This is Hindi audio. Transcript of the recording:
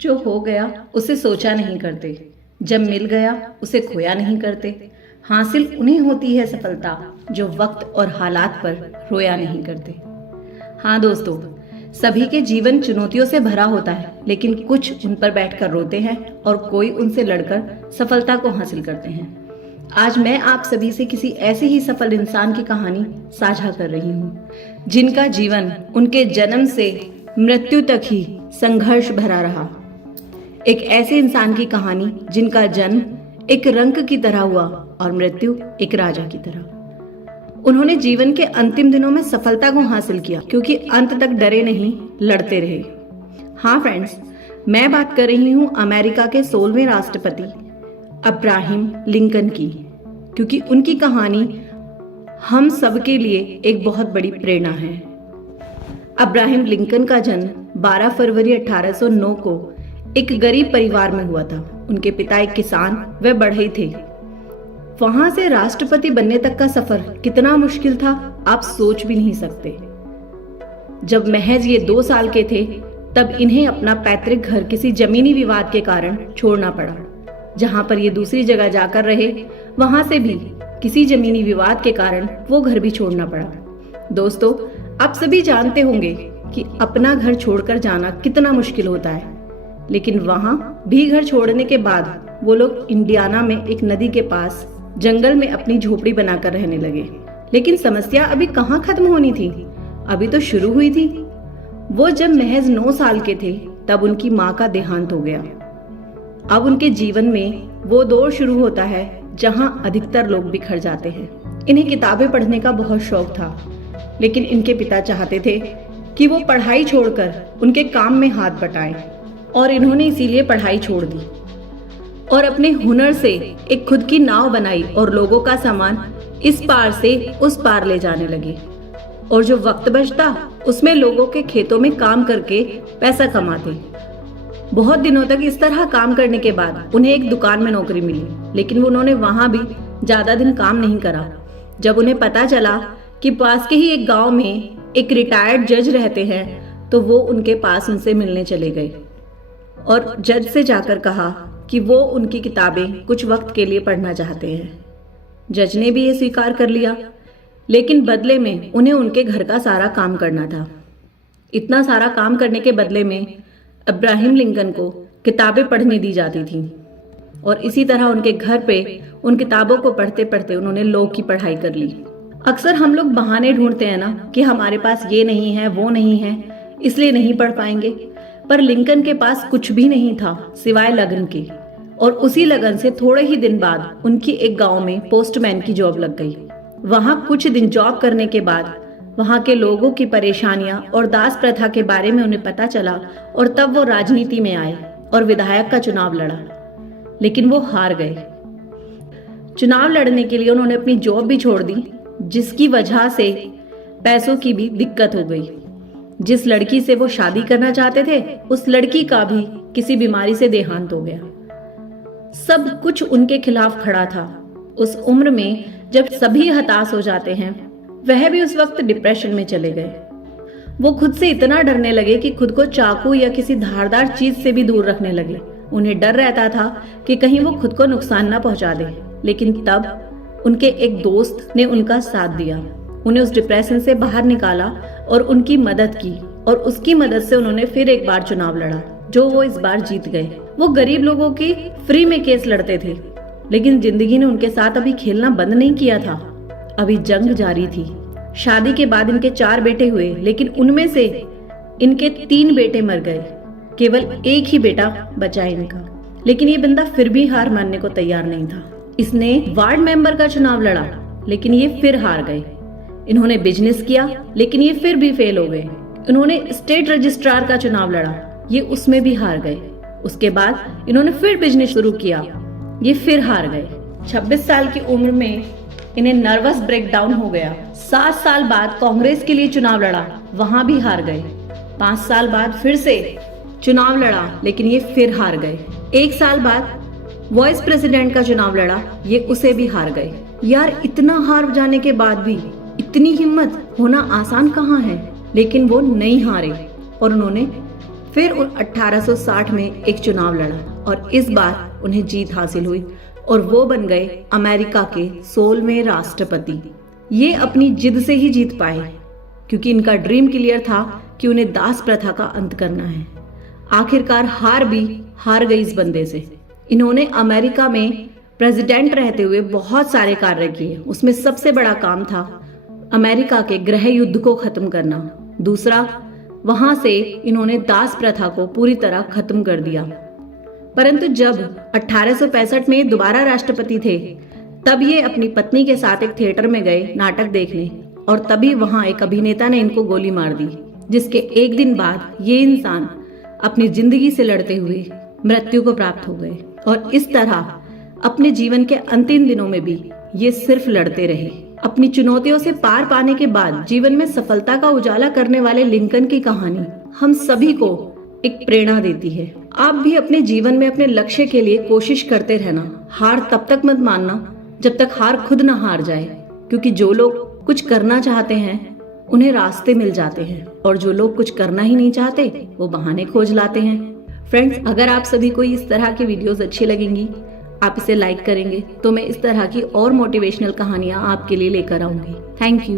जो हो गया उसे सोचा नहीं करते, जब मिल गया उसे खोया नहीं करते। हासिल उन्हें होती है सफलता जो वक्त और हालात पर रोया नहीं करते। हाँ दोस्तों, सभी के जीवन चुनौतियों से भरा होता है, लेकिन कुछ उन पर बैठकर रोते हैं और कोई उनसे लड़कर सफलता को हासिल करते हैं। आज मैं आप सभी से किसी ऐसे ही सफल इंसान की कहानी साझा कर रही हूँ, जिनका जीवन उनके जन्म से मृत्यु तक ही संघर्ष भरा रहा। एक ऐसे इंसान की कहानी जिनका जन्म एक रंक की तरह हुआ और मृत्यु एक राजा की तरह। उन्होंने जीवन के अंतिम दिनों में सफलता को हासिल किया, क्योंकि अंत तक डरे नहीं, लड़ते रहे। हाँ फ्रेंड्स, मैं बात कर रही हूँ अमेरिका के 16वें राष्ट्रपति अब्राहम लिंकन की, क्योंकि उनकी कहानी हम सब के लिए एक बहुत बड़ी प्रेरणा है। अब्राहम लिंकन का जन्म 12 फरवरी 1809 को एक गरीब परिवार में हुआ था। उनके पिता एक किसान व बढ़ई थे। वहां से राष्ट्रपति बनने तक का सफर कितना मुश्किल था, आप सोच भी नहीं सकते। जब महज ये 2 साल के थे, तब इन्हें अपना पैतृक घर किसी जमीनी विवाद के कारण छोड़ना पड़ा। जहां पर ये दूसरी जगह जाकर रहे, वहां से भी किसी जमीनी विवाद के कारण वो घर भी छोड़ना पड़ा। दोस्तों, आप सभी जानते होंगे कि अपना घर छोड़कर जाना कितना मुश्किल होता है, लेकिन वहां भी घर छोड़ने के बाद वो लोग इंडियाना में एक नदी के पास जंगल में अपनी झोपड़ी बनाकर रहने लगे। लेकिन समस्या अभी कहाँ खत्म होनी थी, अभी तो शुरू हुई थी। वो जब महज 9 साल के थे, तब उनकी माँ का देहांत हो गया। अब उनके जीवन में वो दौर शुरू होता है जहां अधिकतर लोग बिखर जाते हैं। इन्हें किताबें पढ़ने का बहुत शौक था, लेकिन इनके पिता चाहते थे कि वो पढ़ाई छोड़कर उनके काम में हाथ बटाएं, और इन्होंने इसीलिए पढ़ाई छोड़ दी और अपने हुनर से एक खुद की नाव बनाई और लोगों का सामान इस पार से उस पार ले जाने लगे। और जो वक्त बचता, उसमें लोगों के खेतों में काम करके पैसा कमाते। बहुत दिनों तक इस तरह काम करने के बाद उन्हें एक दुकान में नौकरी मिली, लेकिन उन्होंने वहां भी ज्यादा दिन काम नहीं करा। जब उन्हें पता चला कि पास के ही एक गांव में एक रिटायर्ड जज रहते हैं, तो वो उनके पास उनसे मिलने चले गए और जज से जाकर कहा कि वो उनकी किताबें कुछ वक्त के लिए पढ़ना चाहते हैं। जज ने भी ये स्वीकार कर लिया, लेकिन बदले में उन्हें उनके घर का सारा काम करना था। इतना सारा काम करने के बदले में अब्राहम लिंकन को किताबें पढ़ने दी जाती थीं, और इसी तरह उनके घर पे उन किताबों को पढ़ते पढ़ते उन्होंने लॉ की पढ़ाई कर ली। अक्सर हम लोग बहाने ढूंढते हैं ना कि हमारे पास ये नहीं है, वो नहीं है, इसलिए नहीं पढ़ पाएंगे। पर लिंकन के पास कुछ भी नहीं था सिवाय लगन के, और उसी लगन से थोड़े ही दिन बाद उनकी एक गांव में पोस्टमैन की जॉब लग गई। वहां कुछ दिन जॉब करने के बाद वहां के लोगों की परेशानियां और दास प्रथा के बारे में उन्हें पता चला, और तब वो राजनीति में आए और विधायक का चुनाव लड़ा, लेकिन वो हार गए। चुनाव लड़ने के लिए उन्होंने अपनी जॉब भी छोड़ दी, जिसकी वजह से पैसों की भी दिक्कत हो गई। जिस लड़की से वो शादी करना चाहते थे, उस लड़की का भी किसी बीमारी से देहांत हो गया। सब कुछ उनके खिलाफ खड़ा था। उस उम्र में जब सभी हताश हो जाते हैं, वह भी उस वक्त डिप्रेशन में चले गए। वो खुद से इतना डरने लगे कि खुद को चाकू या किसी धारदार चीज से भी दूर रखने लगे। उन्हें डर रहता था कि कहीं वो खुद को नुकसान न पहुंचा दे। लेकिन तब उनके एक दोस्त ने उनका साथ दिया, उन्हें उस डिप्रेशन से बाहर निकाला और उनकी मदद की, और उसकी मदद से उन्होंने फिर एक बार चुनाव लड़ा, जो वो इस बार जीत गए। वो गरीब लोगों की फ्री में केस लड़ते थे, लेकिन जिंदगी ने उनके साथ अभी खेलना बंद नहीं किया था। अभी जंग जारी थी। शादी के बाद इनके 4 बेटे हुए, लेकिन उनमें से इनके 3 बेटे मर गए। केवल एक ही बेटा बचा इनका। लेकिन ये बंदा फिर भी हार मानने को तैयार नहीं था। इसने वार्ड मेंबर का चुनाव लड़ा, लेकिन ये फिर हार गए। इन्होंने बिजनेस किया, लेकिन ये फिर भी फेल हो गए। इन्होंने स्टेट रजिस्ट्रार का चुनाव लड़ा, ये उसमें भी हार गए। उसके बाद इन्होंने फिर बिजनेस शुरू किया, ये फिर हार गए। 26 साल की उम्र में इन्हें नर्वस ब्रेकडाउन हो गया। 7 साल बाद कांग्रेस के लिए चुनाव लड़ा, वहां भी हार गए। 5 साल बाद फिर से चुनाव लड़ा, लेकिन ये फिर हार गए। 1 साल बाद वाइस प्रेसिडेंट का चुनाव लड़ा, ये उसे भी हार गए। यार, इतना हार जाने के बाद भी इतनी हिम्मत होना आसान कहाँ है। लेकिन वो नहीं हारे और उन्होंने फिर 1860 में एक चुनाव लड़ा और इस बार उन्हें जीत हासिल हुई और वो बन गए अमेरिका के 16वें राष्ट्रपति। ये अपनी जिद से ही जीत पाए क्योंकि इनका ड्रीम क्लियर था कि उन्हें दास प्रथा का अंत करना है। आखिरकार हार गई इस बंदे से। इन्होंने अमेरिका में प्रेसिडेंट रहते हुए बहुत सारे कार्य किए। उसमें सबसे बड़ा काम था अमेरिका के गृह युद्ध को खत्म करना। दूसरा, वहां से इन्होंने दास प्रथा को पूरी तरह खत्म कर दिया। परंतु जब 1865 में दोबारा राष्ट्रपति थे, तब ये अपनी पत्नी के साथ एक थिएटर में गए नाटक देखने और तभी वहां एक अभिनेता ने इनको गोली मार दी, जिसके एक दिन बाद ये इंसान अपनी जिंदगी से लड़ते हुए मृत्यु को प्राप्त हो गए। और इस तरह अपने जीवन के अंतिम दिनों में भी ये सिर्फ लड़ते रहे। अपनी चुनौतियों से पार पाने के बाद जीवन में सफलता का उजाला करने वाले लिंकन की कहानी हम सभी को एक प्रेरणा देती है। आप भी अपने जीवन में अपने लक्ष्य के लिए कोशिश करते रहना। हार तब तक मत मानना जब तक हार खुद ना हार जाए, क्योंकि जो लोग कुछ करना चाहते हैं उन्हें रास्ते मिल जाते हैं और जो लोग कुछ करना ही नहीं चाहते वो बहाने खोज लाते हैं। फ्रेंड्स, अगर आप सभी को इस तरह की वीडियोस अच्छी लगेंगी, आप इसे लाइक करेंगे तो मैं इस तरह की और मोटिवेशनल कहानियां आपके लिए लेकर आऊंगी। Thank you.